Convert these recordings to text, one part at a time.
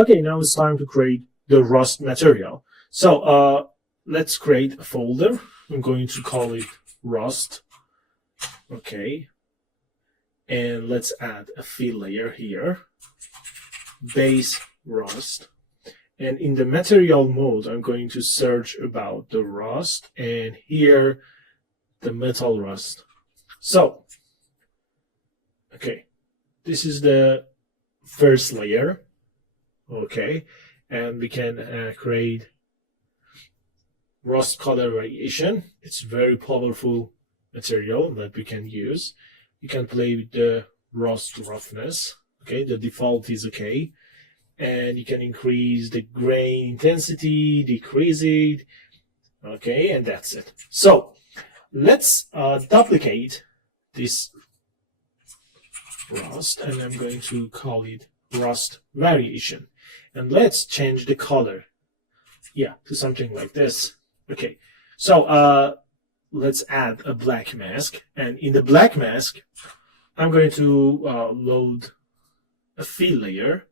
Okay, now it's time to create the Rust material. So let's create a folder. I'm going to call it Rust. Okay. And let's add a fill layer here. Base Rust. And in the material mode, I'm going to search about the rust, and here the metal rust. So, okay, this is the first layer. Okay, and we can create rust color variation. It's very powerful material that we can use. You can play with the rust roughness. Okay, the default is okay, and you can increase the grain intensity, decrease it. Okay, and that's it. So let's duplicate this rust, and I'm going to call it rust variation. And let's change the color, yeah, to something like this. Okay, so let's add a black mask, and in the black mask, I'm going to load a fill layer.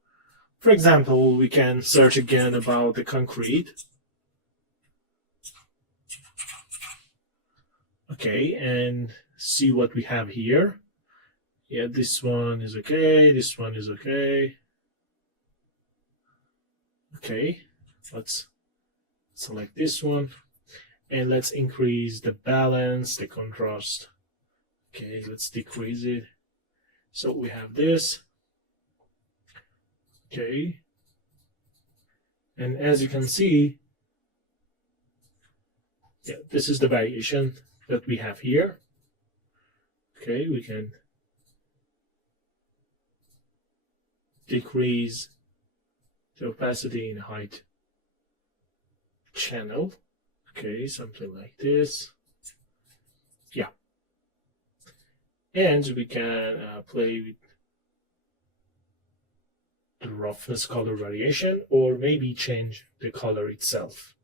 For example, we can search again about the concrete. Okay, and see what we have here. Yeah, this one is okay, this one is okay. Okay, let's select this one, and let's increase the balance, the contrast. Okay, let's decrease it. So we have this. Okay, and as you can see, yeah, this is the variation that we have here. Okay, we can decrease the opacity in height channel. Okay, something like this. Yeah, and we can play with the roughness color variation, or maybe change the color itself.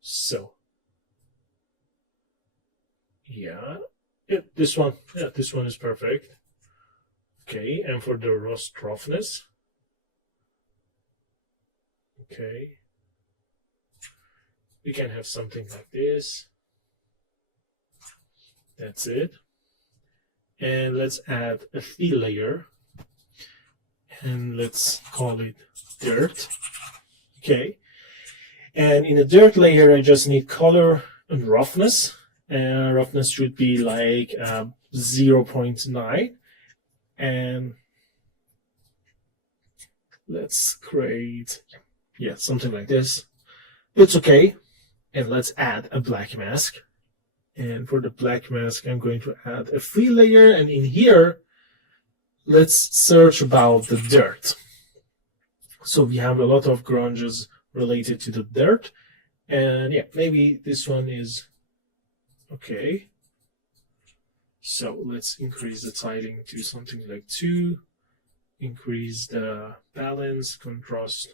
So yeah, this one is perfect. Okay, and for the rust roughness, okay, we can have something like this. That's it. And let's add a fill layer, and let's call it dirt. Okay, and in the dirt layer, I just need color and roughness. Roughness should be like 0.9, and let's create, yeah, something like this. It's okay. And let's add a black mask. And for the black mask, I'm going to add a fill layer, and in here, let's search about the dirt. So we have a lot of grunges related to the dirt, and yeah, maybe this one is okay. So let's increase the tiling to something like 2, increase the balance, contrast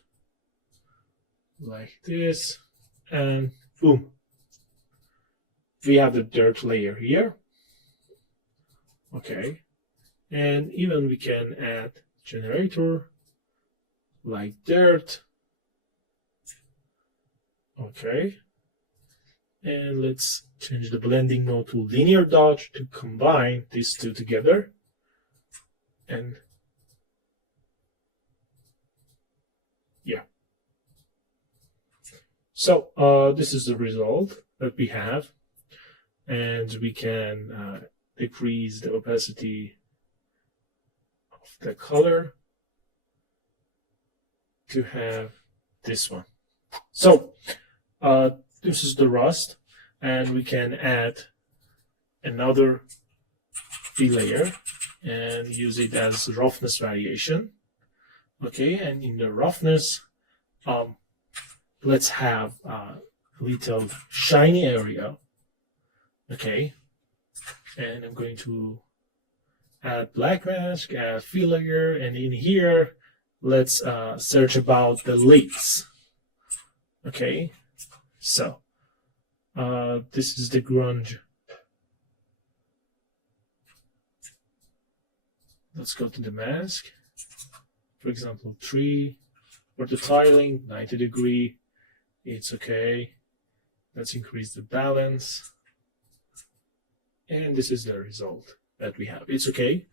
like this, and boom, we have the dirt layer here. Okay, and even we can add generator like dirt. Okay, and let's change the blending mode to linear dodge to combine these two together. And yeah, so this is the result that we have, and we can decrease the opacity of the color to have this one. So this is the rust, and we can add another fill layer and use it as roughness variation. Okay, and in the roughness, let's have a little shiny area. Okay, and I'm going to add black mask, add fill layer, and in here, let's search about the leaks. Okay, so this is the grunge. Let's go to the mask. For example, 3, For the tiling, 90 degree, it's okay. Let's increase the balance. And this is the result that we have. It's okay.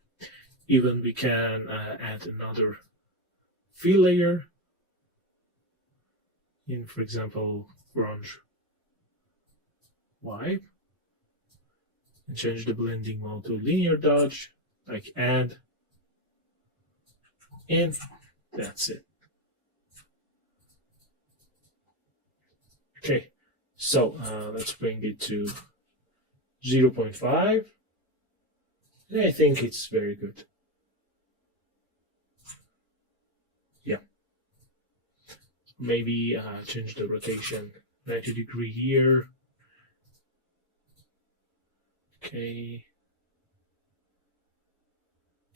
Even we can add another fill layer in, for example, grunge white, and change the blending mode to linear dodge, like add, and that's it. Okay, so let's bring it to 0.5, and I think it's very good. Yeah, maybe change the rotation 90 degree here. Okay,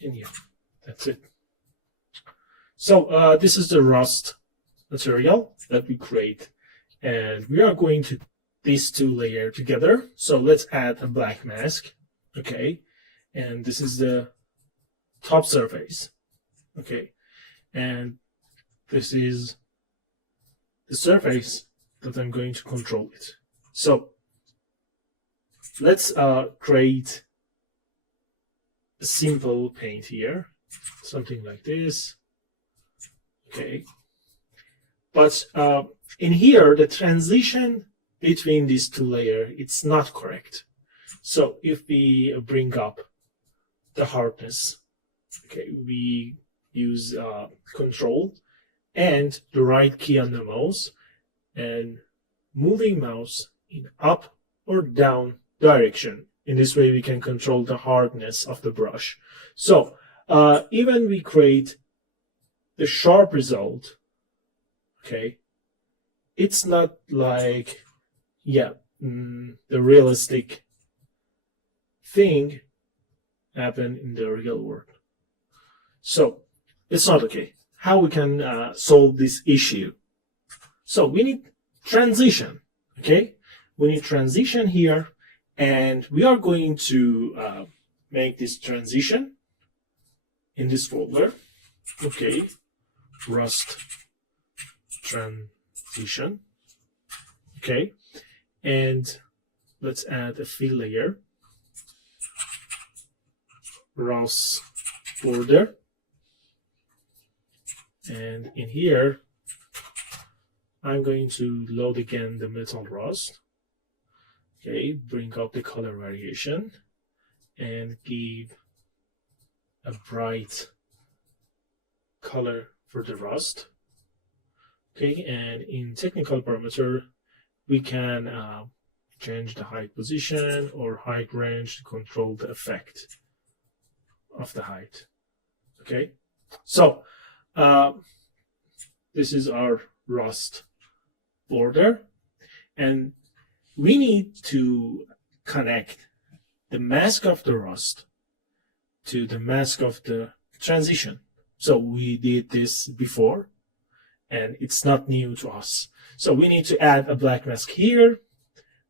and yeah, that's it. So this is the rust material that we create, and we are going to these two layers together. So let's add a black mask. Okay, and this is the top surface. Okay, and this is the surface that I'm going to control it. So let's create a simple paint here, something like this. Okay, but in here the transition between these two layers, it's not correct. So if we bring up the hardness, okay, we use control and the right key on the mouse and moving mouse in up or down direction. In this way we can control the hardness of the brush. So even we create the sharp result, okay, it's not like, yeah, the realistic thing happen in the real world. So it's not okay. How we can solve this issue? So we need transition, okay? We need transition here, and we are going to make this transition in this folder. Okay, rust transition. Okay, and let's add a fill layer, rust border, and in here I'm going to load again the metal rust. Okay, bring up the color variation and give a bright color for the rust. Okay, and in technical parameter we can change the height position or height range to control the effect of the height. Okay, so this is our rust border, and we need to connect the mask of the rust to the mask of the transition. So we did this before, and it's not new to us. So we need to add a black mask here.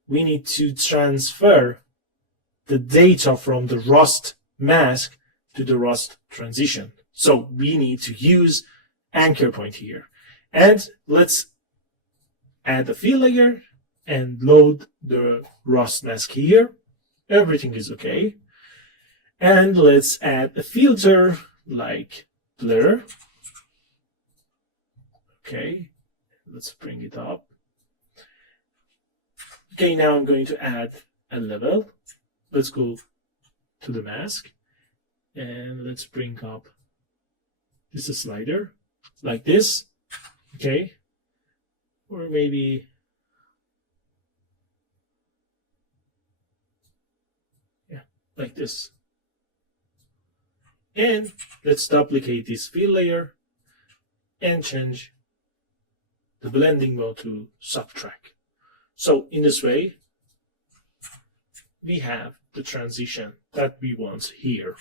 We need to transfer the data from the rust mask to the rust transition. So we need to use anchor point here. And let's add a fill layer and load the rust mask here. Everything is okay. And let's add a filter like blur. Okay, let's bring it up. Okay, now I'm going to add a level. Let's go to the mask and let's bring up this slider like this. Okay, or maybe like this. And let's duplicate this fill layer and change the blending mode to subtract. So in this way, we have the transition that we want here.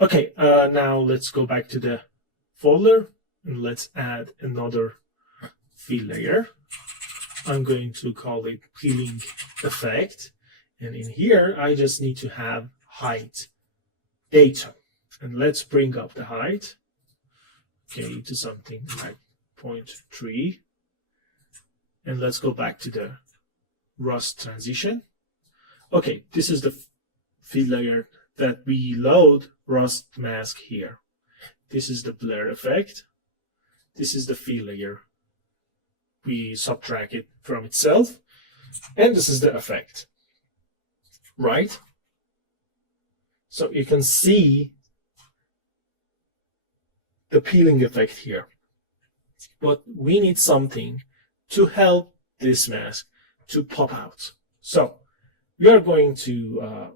Okay, now let's go back to the folder and let's add another fill layer. I'm going to call it peeling effect. And in here, I just need to have height data. And let's bring up the height, okay, to something like 0.3. And let's go back to the rust transition. Okay, this is the fill layer that we load rust mask here. This is the blur effect. This is the fill layer. We subtract it from itself. And this is the effect. Right? So you can see the peeling effect here. But we need something to help this mask to pop out. So we are going to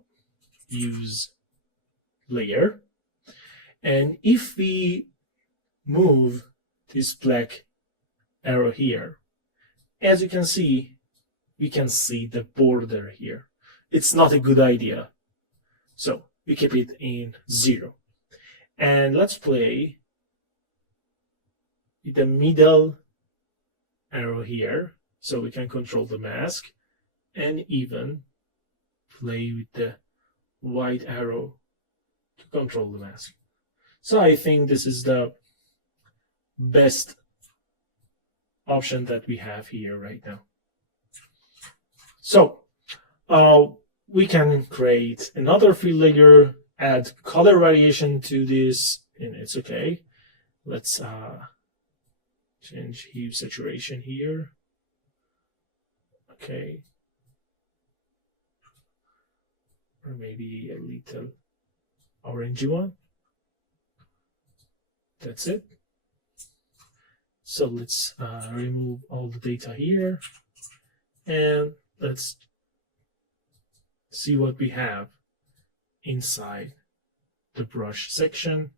use layer. And if we move this black arrow here, as you can see, we can see the border here. It's not a good idea. So we keep it in 0. And let's play with the middle arrow here, so we can control the mask, and even play with the white arrow to control the mask. So I think this is the best option that we have here right now. So we can create another fill layer, add color variation to this, and it's okay. Let's change hue saturation here. Okay. Or maybe a little orangey one. That's it. So let's remove all the data here, and let's see what we have inside the brush section.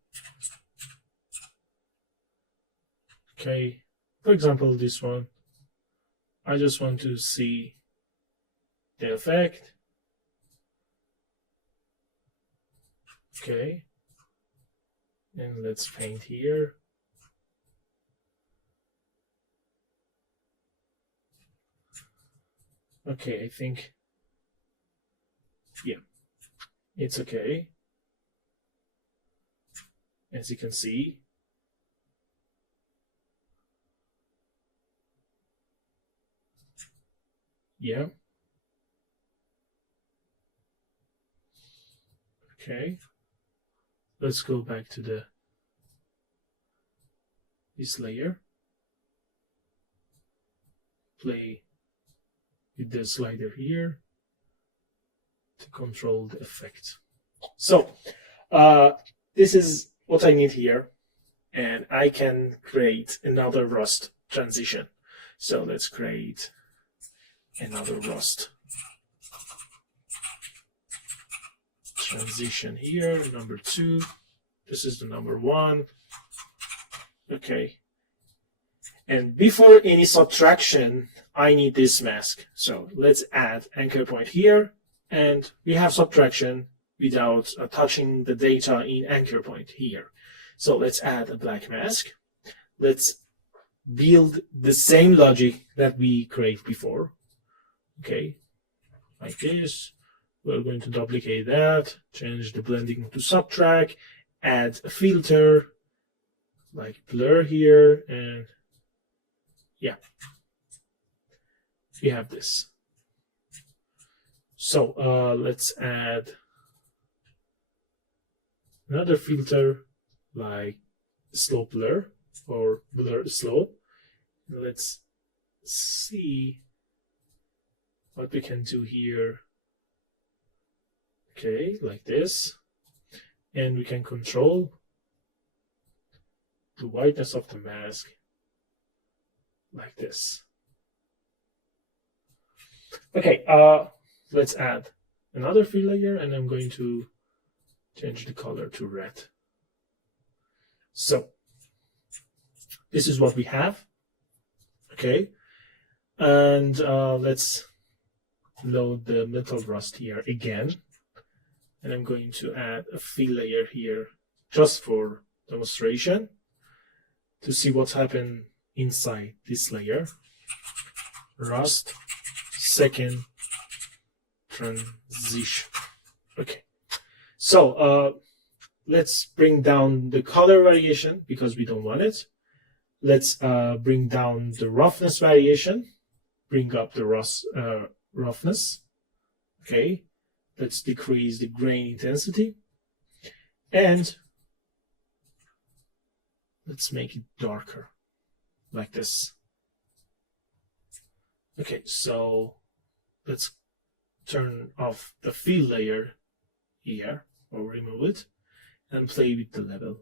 Okay, for example, this one, I just want to see the effect. Okay, and let's paint here. Okay, I think, yeah, it's okay. As you can see, yeah. Okay, let's go back to this layer. Play with the slider here to control the effect. So this is what I need here, and I can create another rust transition. So let's create another rust transition here, number 2. This is the number 1. Okay. And before any subtraction, I need this mask. So let's add anchor point here, and we have subtraction without touching the data in anchor point here. So let's add a black mask. Let's build the same logic that we created before. Okay, like this. We're going to duplicate that, change the blending to subtract, add a filter like blur here, and yeah, we have this. So let's add another filter like slow blur or blur slow. Let's see what we can do here. Okay, like this. And we can control the whiteness of the mask like this. Okay, let's add another fill layer, and I'm going to change the color to red. So this is what we have. Okay, and let's load the metal rust here again, and I'm going to add a fill layer here just for demonstration to see what's happened inside this layer. Rust second transition. Okay, so let's bring down the color variation because we don't want it. Let's bring down the roughness variation, bring up the roughness. Okay, let's decrease the grain intensity, and let's make it darker, like this. Okay, so let's turn off the fill layer here, or remove it, and play with the level.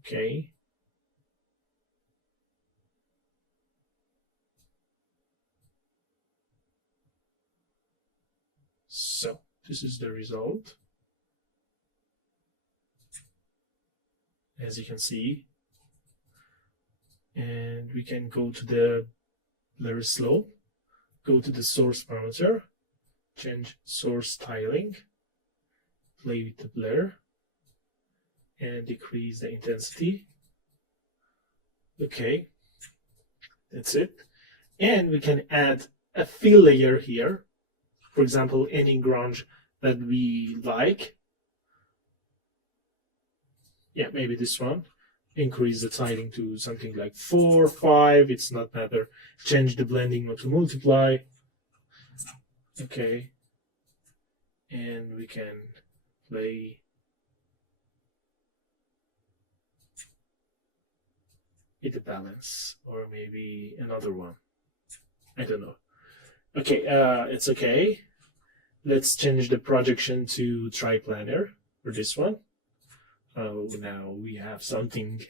Okay. So this is the result. As you can see, and we can go to the blur slope, go to the source parameter, change source tiling, play with the blur, and decrease the intensity. Okay, that's it. And we can add a fill layer here, for example, any grunge that we like. Yeah, maybe this one. Increase the tiling to something like 4, 5, it's not matter. Change the blending mode to multiply. Okay. And we can play with the balance, or maybe another one. I don't know. Okay, it's okay. Let's change the projection to triplanar for this one. Oh, now we have something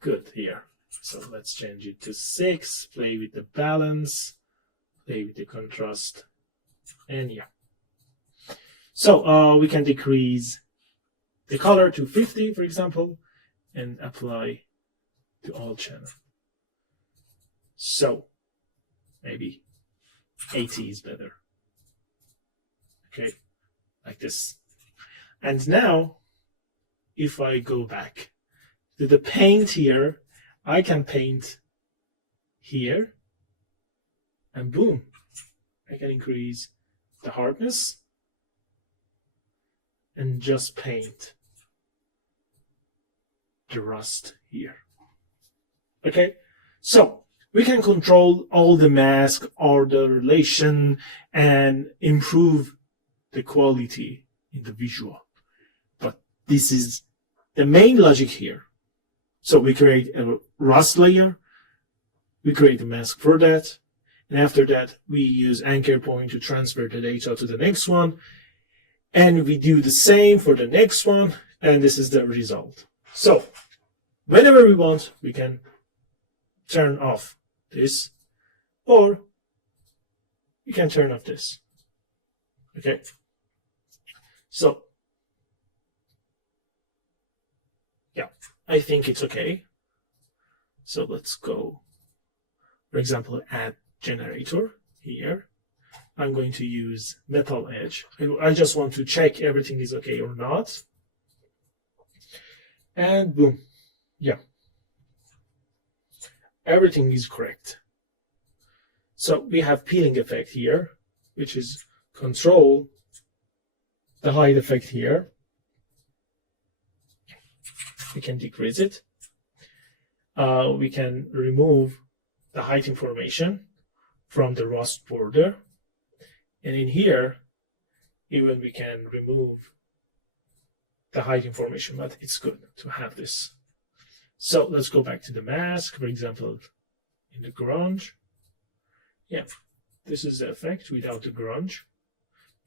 good here. So let's change it to 6, play with the balance, play with the contrast, and yeah. So we can decrease the color to 50, for example, and apply to all channels. So maybe 80 is better. Okay, like this. And now, if I go back to the paint here, I can paint here, and boom, I can increase the hardness and just paint the rust here. Okay, so we can control all the mask or the relation and improve the quality in the visual. But this is the main logic here. So we create a rust layer, we create a mask for that, and after that we use anchor point to transfer the data to the next one, and we do the same for the next one, and this is the result. So whenever we want, we can turn off this, or we can turn off this. Okay, so yeah, I think it's okay. So let's go, for example, add generator here. I'm going to use metal edge. I just want to check everything is okay or not. And boom, yeah, everything is correct. So we have peeling effect here, which is control the height effect here. We can decrease it. We can remove the height information from the rust border. And in here, even we can remove the height information, but it's good to have this. So let's go back to the mask, for example, in the grunge. Yeah, this is the effect without the grunge,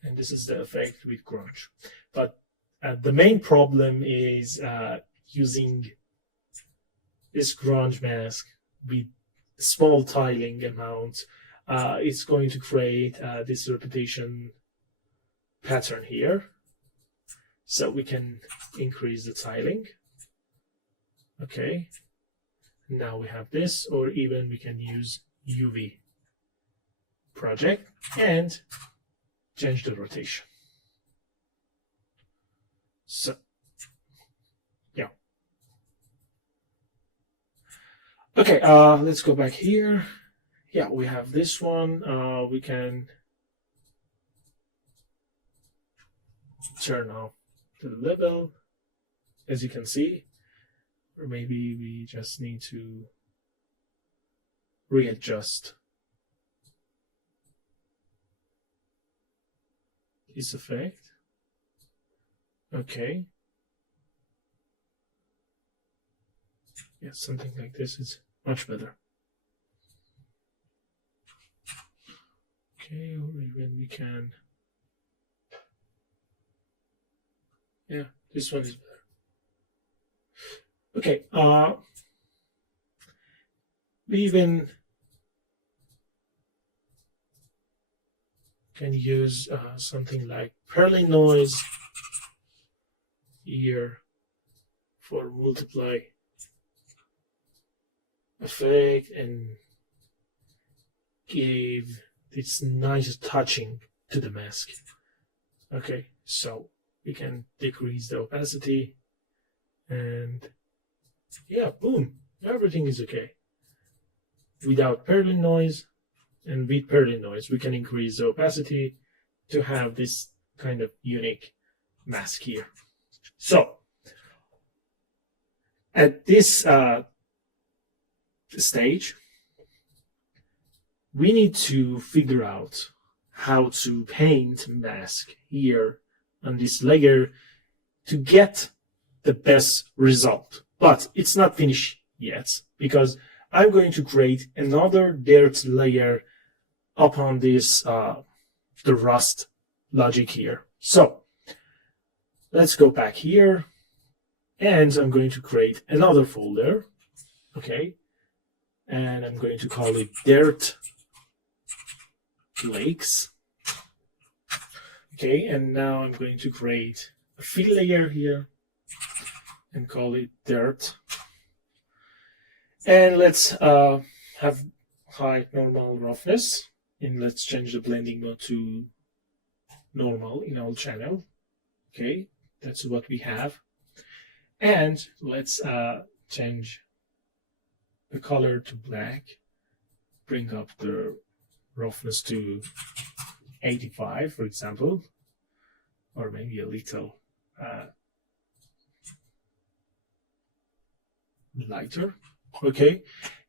and this is the effect with grunge. But the main problem is using this grunge mask with small tiling amount. It's going to create this repetition pattern here. So we can increase the tiling. Okay, now we have this, or even we can use UV project and change the rotation. So yeah. Okay, let's go back here. Yeah, we have this one. We can turn off the level as you can see, or maybe we just need to readjust this effect. Okay. Yeah, something like this is much better. Okay, or even we can, yeah, this one is better. Okay, we even can use something like purling noise here for multiply effect and give this nice touching to the mask. Okay, so we can decrease the opacity and yeah, boom, everything is okay. Without purling noise and with purling noise, we can increase the opacity to have this kind of unique mask here. So at this stage, we need to figure out how to paint mask here on this layer to get the best result. But it's not finished yet because I'm going to create another dirt layer upon this the rust logic here. So let's go back here and I'm going to create another folder. Okay, and I'm going to call it dirt lakes. Okay, and now I'm going to create a fill layer here and call it dirt. And let's have high normal roughness, and let's change the blending mode to normal in all channel. Okay, that's what we have. And let's change the color to black, bring up the roughness to 85, for example, or maybe a little lighter. Okay,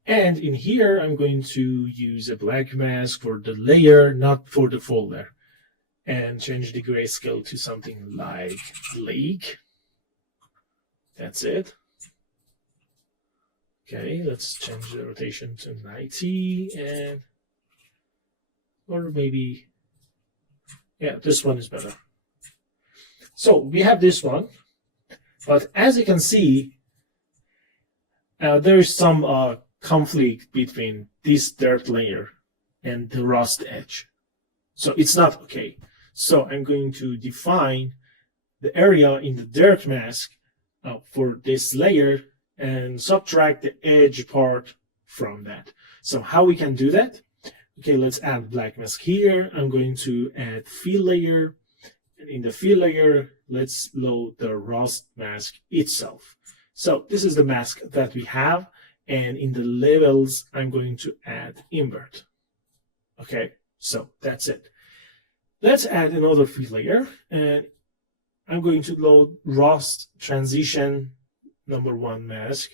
and in here I'm going to use a black mask for the layer, not for the folder, and change the grayscale to something like lake. That's it. Okay, let's change the rotation to 90 and or maybe, yeah, this one is better. So we have this one, but as you can see, there is some conflict between this dirt layer and the rust edge. So it's not okay. So I'm going to define the area in the dirt mask for this layer and subtract the edge part from that. So how we can do that? Okay, let's add black mask here. I'm going to add fill layer, and in the fill layer, let's load the rust mask itself. So this is the mask that we have, and in the levels, I'm going to add invert. Okay, so that's it. Let's add another fill layer, and I'm going to load rust transition #1 mask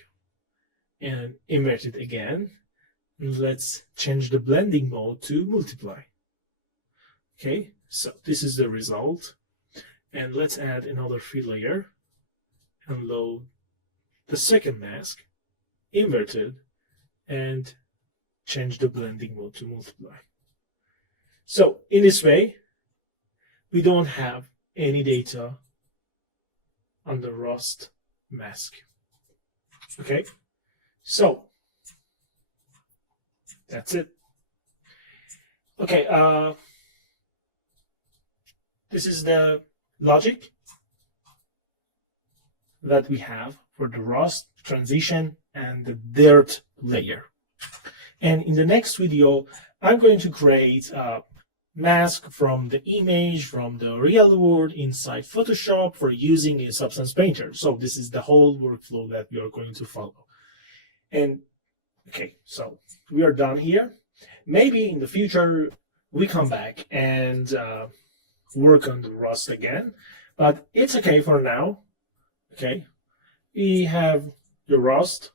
and invert it again. And let's change the blending mode to multiply. Okay, so this is the result. And let's add another fill layer and load the second mask, inverted, and change the blending mode to multiply. So in this way, we don't have any data on the rust mask. Okay, so that's it. Okay, this is the logic that we have for the rust transition and the dirt layer. And in the next video, I'm going to create a mask from the image from the real world inside Photoshop for using in Substance Painter. So this is the whole workflow that we are going to follow. And okay, so we are done here. Maybe in the future we come back and work on the rust again, but it's okay for now. Okay, we have the rust,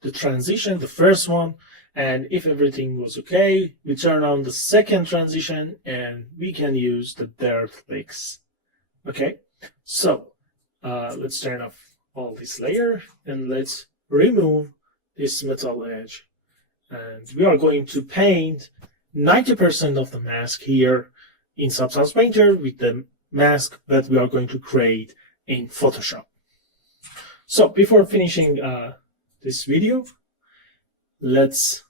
the transition, the first one, and if everything was okay, we turn on the second transition and we can use the dirt licks. Okay, so let's turn off all this layer and let's remove this metal edge. And we are going to paint 90% of the mask here in Substance Painter with the mask that we are going to create in Photoshop. So before finishing this video, let's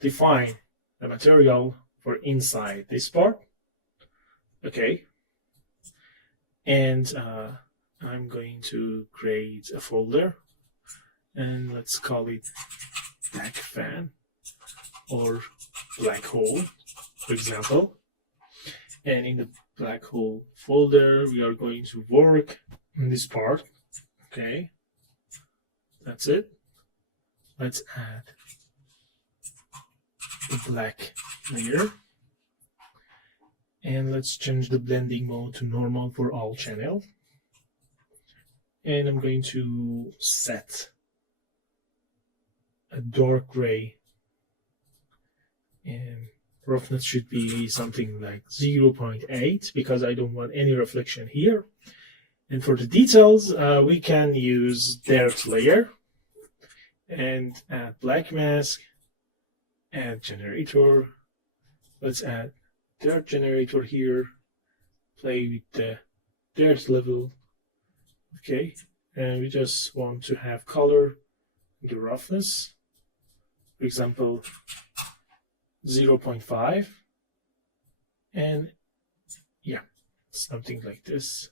define the material for inside this part. Okay, and I'm going to create a folder and let's call it black fan or black hole, for example. And in the black hole folder, we are going to work on this part. Okay, that's it. Let's add the black layer. And let's change the blending mode to normal for all channels. And I'm going to set a dark gray. And roughness should be something like 0.8 because I don't want any reflection here. And for the details, we can use dirt layer and add black mask, add generator. Let's add dirt generator here, play with the dirt level. Okay, and we just want to have color, the roughness, for example 0.5, and yeah, something like this.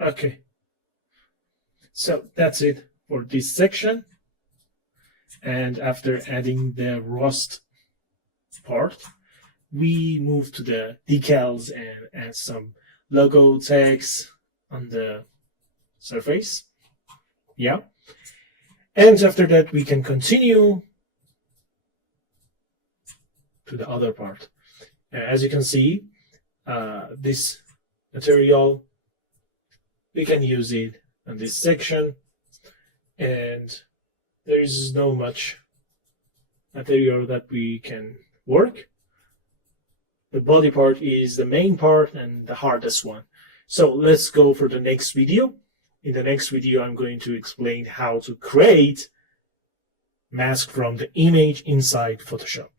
Okay, so that's it for this section. And after adding the rust part, we move to the decals and add some logo text on the surface. Yeah. And after that, we can continue to the other part. As you can see, this material, we can use it in this section, and there is no much material that we can work. The body part is the main part and the hardest one. So let's go for the next video. In the next video, I'm going to explain how to create mask from the image inside Photoshop.